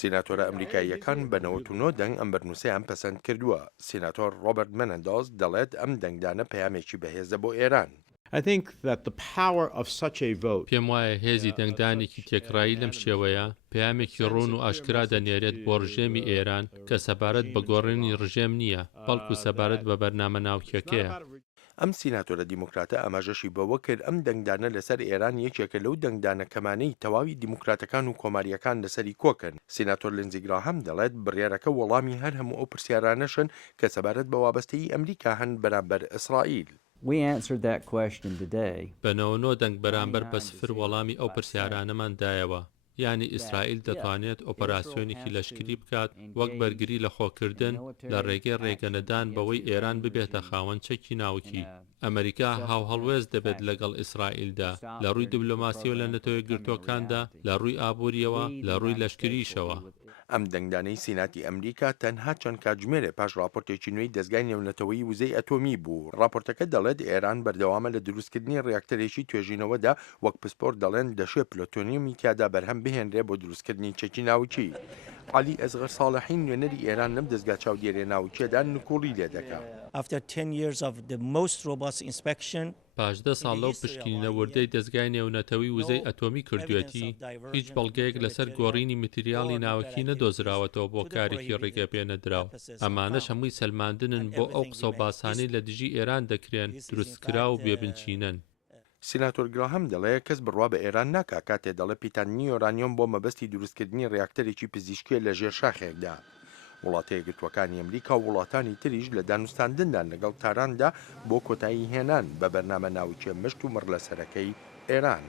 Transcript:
سیناتۆرە ئەمریکاییەکان بەنەوەت و نۆ دەنگ ئەم بەرنووسیان پەسەند کردووە. سیناتۆر ڕۆبرت مەنەندۆز دەڵێت ئەم دەنگدانە پەیامێکی بەهێزە بۆ ئێران. پێم وایە هێزی دەنگدانێکی تێکڕایی لەم شێوەیە پەیامێکی ڕوون و ئاشکرا دەنێرێت بۆ ڕژێمی ئێران کە سەبارەت بە گۆڕینی ڕژێم نییە، بەڵکو سەبارەت بە بەرنامە ناوکیەکەیە. ئەم سیناتۆرە دیموکراتە ئاماژەشی بەوە کرد ئەم دەنگدانە لەسەر ئێران یەکێکە لەو دەنگدانە کەمانەی تەواوی دیموکراتەکان و کۆماریەکان لەسەری کۆکن. سیناتۆر لنزی گراهام دەڵێت بڕیارەکە وەڵامی هەر هەموو ئەو پرسیارانەشن کە سەبارەت بە وابەستەی ئەمریکا هەن بەرامبەر ئیسرائیل. بەنەوەنۆ دەنگ بەرامبەر بە سفر وەڵامی ئەو پرسیارانەمان دایەوە. یانی ئیسرائیل دەتوانێت ئۆپەراسیۆنێکی لەشکری بکات وەک بەرگری لە خۆکردن لە ڕێگەی ڕێگەنەدان بەوەی ئێران ببێتە خاوەن چەکی ناوکی. ئەمریکا هاوهەڵوێز دەبێت لەگەڵ ئیسرائیلدا لە ڕووی دیبلۆماسیەوە لە نەتەوەی گرتوەکاندا، لە ڕووی ئابوووریەوە، لە ڕووی لەشکریشەوە. ئەم دەنگدانەی سیناتی ئەمریکا تەنها چەند کاتژمێرە پاش راپۆرتێکی نوێی دەستگای نێونەتەوەی وزەی ئەتۆمی بوو. راپۆرتەکە دەڵێت ئێران بەردەوامە لە دروستکردنی ڕیاکتەرێکی توێژینەوەدا وەک پسپۆر دەڵێن دەشێت پلۆتۆنیومی تیادا بەرهەم بهێنرێ بۆ دروستکردنی چەکی ناوچی. علی ئەزغەر ساڵحی نوێنەری ئێران لەم دەستگا چاودێرێ ناوچیەدا نکوڵی لێ دەکات. پاش 10 ساڵ لەو پشکنینە وردەی دەستگای نێونەتەوەی وزەی ئەتۆمی کردوێتی، هیچ بەڵگەیەک لەسەر گۆڕینی متریاڵی ناوەکی نەدۆزراوەتەوە بۆ کارێکی ڕێگەپێنەدراو. ئەمانەش هەمووی سەلماندنن بۆ ئەو قسە و باسانەی لە دژی ئێران دەکرێن دروستکرا و بێبنچینەن. سیناتۆر گراهام دەڵێ کەس بڕوا بە ئێران ناکا کاتێ دەڵێ پیتاننی ئۆرانیۆم بۆ مەبەستی دروستکردنی ڕیاکتەرێکی پزیشکی لە ژێر شاخێکدا. وڵاتە یەکگرتووەکانی ئەمریکا و وڵاتانی تریش لە دانوستاندندا لەگەڵ تاراندا بۆ کۆتایی هێنان بە بەرنامە ناوچێ مشت و مڕ لەسەرەکەی ئێران.